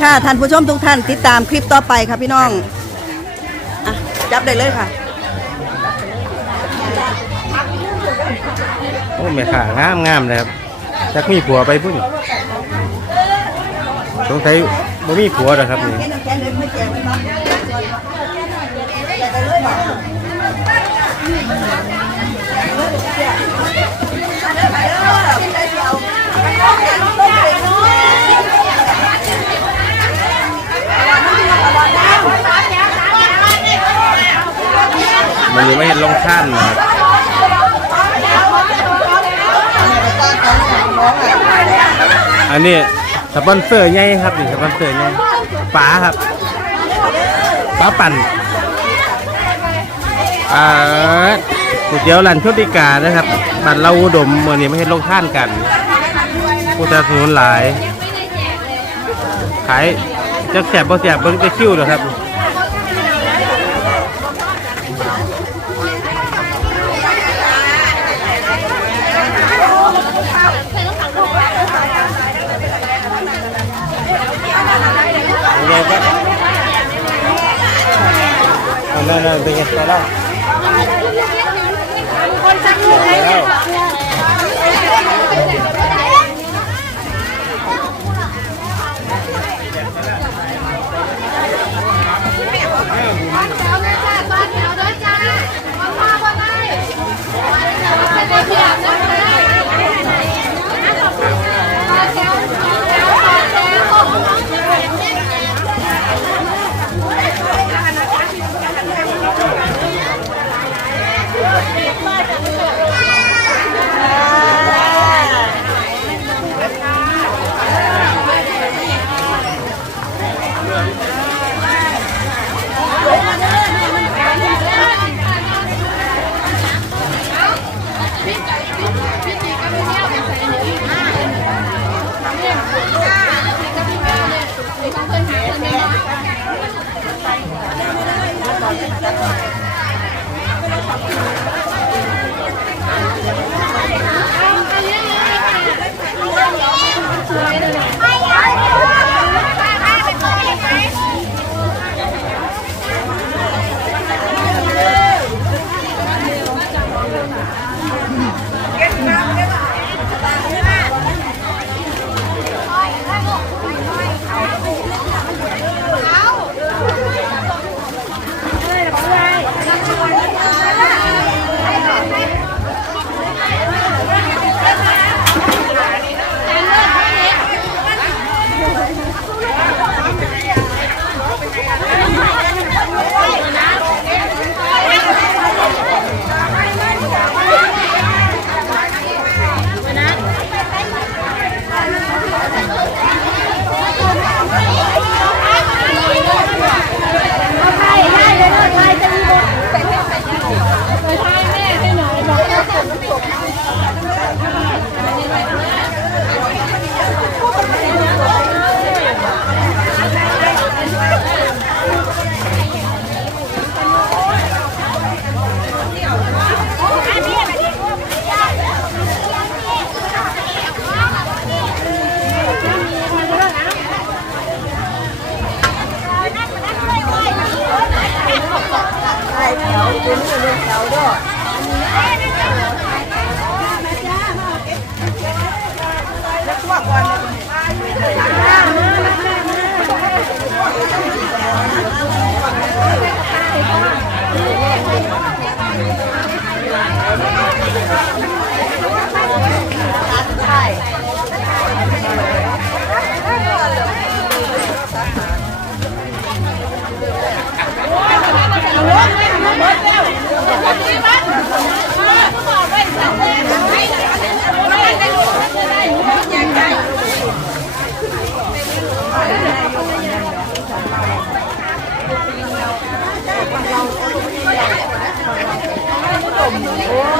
ค่ะท่านผู้ชมทุกท่านติดตามคลิปต่อไปค่ะพี่น้องอะจับได้เลยค่ะ โอ้แม่ขางามงามเลยครับจักมีผัวไปพุ่นสงสัยบ่มีผัวหรอกครับนี่ มันยังไม่เห็นลงท่านนะครับอันนี้สปอนเซอร์ใหญ่ครับนี่สปอนเซอร์ใหญ่ป๋าครับป๋าปั่นอ่าก๋วยเตี๋ยวรันชุติกานะครับบัตรเราอุดมเมื่อนี้ไม่เห็นลงท่านกันผู้สนับสนุนหลายขายจะแสบบ่แสบเบิ่งจะคิ้วเหรอครับ no, no, no, ายแถวตัวนี้เป็นแถวด้วยแล้วพวกวันนี้ โอ้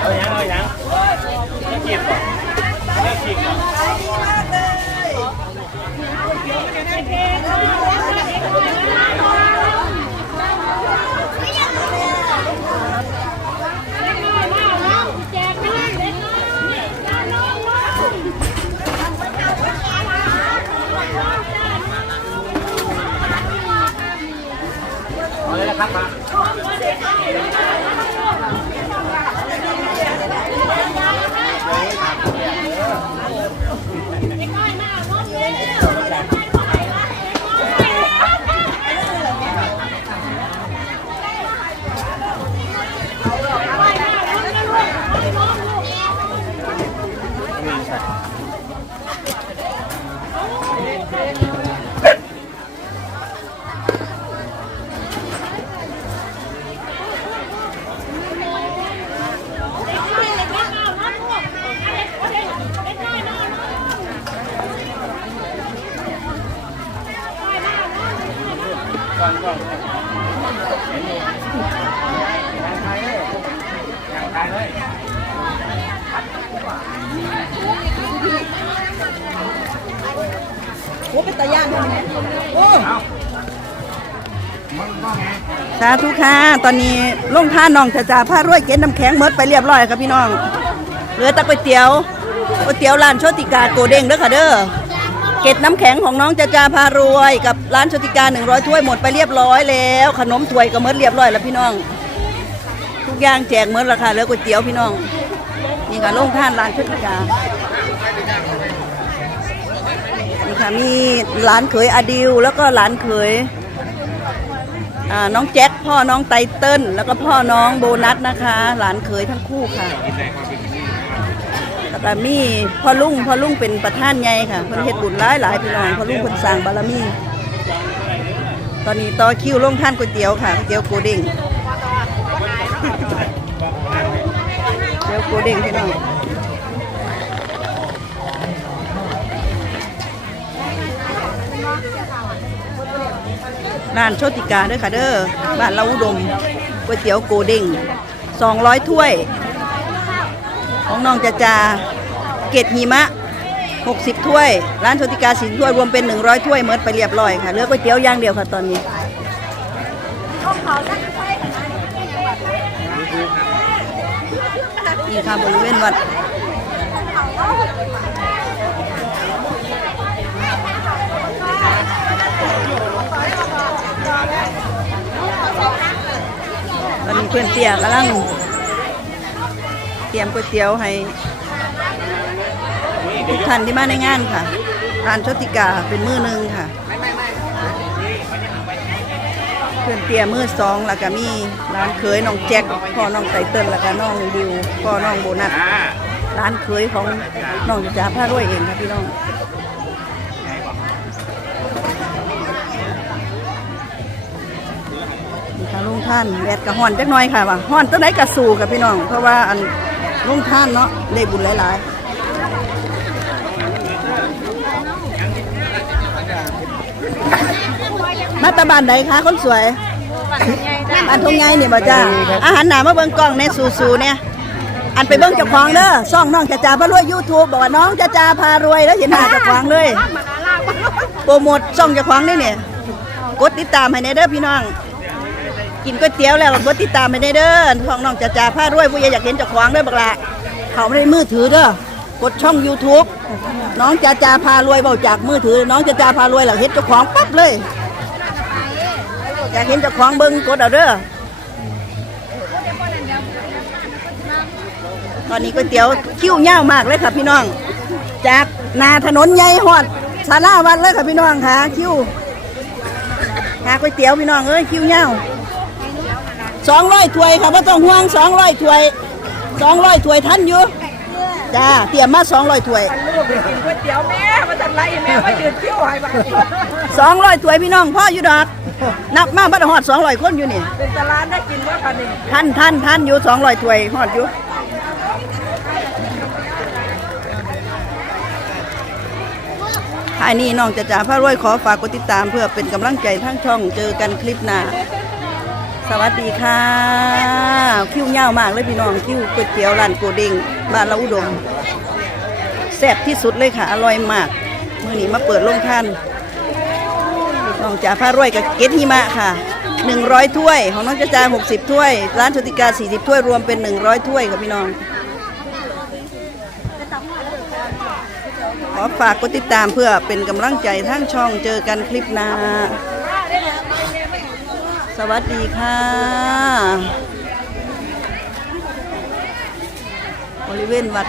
เอายังเอายังไม่ขีดก่อนไม่ขีดก่อ อ้เป็นตาย่างโอ้สาธุค่ะ ตอนนี้ลงท่าน้องจะจ่าผ้ารวยเก็นน้ำแข็งเมดไปเรียบร้อยครับพี่น้อง เหลือแต่ก๋วยเตี๋ยวก๋วยเตี๋ยวร้านโชติกาโกเด้งเด้อค่ะเด้อ เก็ดน้ำแข็งของน้องจะจาพารวยกับร้านโชติกา100ถ้วยหมดไปเรียบร้อยแล้ว ขนมถ้วยก็เมดเรียบร้อยแล้วพี่น้อง ทุกอย่างแจกเมดราคาเหลือก๋วยเตี๋ยวพี่น้อง นี่ค่ะลงท่านร้านโชติกา นี่ค่ะมีหลานเขยอดิวแล้วก็หลานเขยน้องแจ็คพ่อน้องไตเติ้ลแล้วก็พ่อน้องโบนัสนะคะ หลานเขยทั้งคู่ค่ะแล้วก็มีพ่อลุงพ่อลุงเป็นประธานใหญ่ค่ะเพิ่นเฮ็ดบุญหลายหลายพี่น้องพ่อลุงเพิ่นสร้างบารมี ตอนนี้ต่อคิวลงท่านก๋วยเตี๋ยวค่ะก๋วยเตี๋ยวโกเด้งเตี๋ยวโกเด้งพี่น้อง ร้านโชติกาเด้อค่ะเด้อบ้านเราอุดมก๋วยเตี๋ยวโกเด้ง200 ถ้วย ของน้องจาจา เกตหิมะ 60 ถ้วย ร้านโชติกาสินถ้วยรวมเป็น 100 ถ้วยเมิดไปเรียบร้อยค่ะเหลือก๋วยเตี๋ยวอย่างเดียวค่ะตอนนี้นี่ค่ะบริเวณวัด ตอนนี้เพื่อนเตี้ยกำลังเตรียมก๋วยเตี๋ยวให้ทุกท่านที่มาในงานค่ะร้านชติกาเป็นมือหนึ่งค่ะ เพื่อนเตี้ยมือสองแล้วก็มีร้านเคยน้องแจ็คพ่อน้องไตเติ้ลแล้วก็น้องดิวพ่อน้องโบนัสร้านเคยของน้องจ่าผ้ารวยเองค่ะพี่น้อง งท่านแดดกระห้อนจักหน่อยค่ะว่าห้อนตัวไหนกระสู่กับพี่น้อง เพราะว่าอันลุงท่านเนาะได้บุญหลายๆมาตาบานใดคะคนสวยอันทงไงเนี่ยบ่จ้าอาหารหนามาเบิ่งกล้องในสู่ๆเนี่ยอันไปเบิ่งเจ้าของเด้อซ่องน้องจะจ่าพารวยยูทูบบอกว่าน้องจะจ่าพารวยแล้วเห็นหน้าเจ้าของเลย โปรโมทช่องเจ้าของนี่เนี่ยกดติดตามให้ในเด้อพี่น้อง กินก๋วยเตี๋ยวแล้วก็กดติดตามให้ในเด้อท้องน้องจะจ่าผ้ารวยผู้ใหญ่อยากเห็นจ้าของด้อบักละเขาไม่ได้มือถือเด้อกดช่อง YouTube น้องจะจ่าพารวยเบาจากมือถือ น้องจะจ่าพารวยแล้วเห็นเจ้าของปั๊บเลยอยากเห็นเจ้าของเบิ้งกดเอาเด้อตอนนี้ก๋วยเตี๋ยวคิ้วยามากเลยค่ะพี่น้อง จากนาถนนใหญ่หอดศาลาวัดเลยค่ะพี่น้องค่ะคิ้วหาก๋วยเตี๋ยวพี่น้องเอ้ยคิ้วยา สองร้อยถ้วยค่ะไม่ต้องห่วงสองร้อยถ้วยสองร้อยถ้วยท่านอยู่จ้าเตรียมมาสองร้อยถ้วยลูกไปกินก๋วยเตี๋ยวแม่มาจัดไรแม่มายืนเที่ยวให้บ้านสองร้อยถ้วยพี่น้องพ่ออยู่ดอกนับมาบัดหอดสองร้อยคนอยู่นี่เป็นตลาดได้กินว่าคันนี้ท่านท่านท่านอยู่สองร้อยถ้วยหอดอยู่ท้ายนี้น้องจะจ่าพระรวยขอฝากกดติดตามเพื่อเป็นกำลังใจทั้งช่องเจอกันคลิปหน้า สวัสดีค่ะ คิวยาวมากเลยพี่น้องคิวก๋วยเตี๋ยวร้านโกเด้งบ้านละอุดมแซ่บที่สุดเลยค่ะ อร่อยมากมื่อนี้มาเปิดโรงทานน้องจ่าพระรวยกับเกตหิมะค่ะ 100 ถ้วย ของน้องจ่าจ่า60 ถ้วย ร้านชุติกา 40 ถ้วยรวมเป็น 100 ถ้วยค่ะพี่น้องขอฝากกดติดตามเพื่อเป็นกำลังใจทั้งช่องเจอกันคลิปหน้า สวัสดีค่ะ บริเวณวัด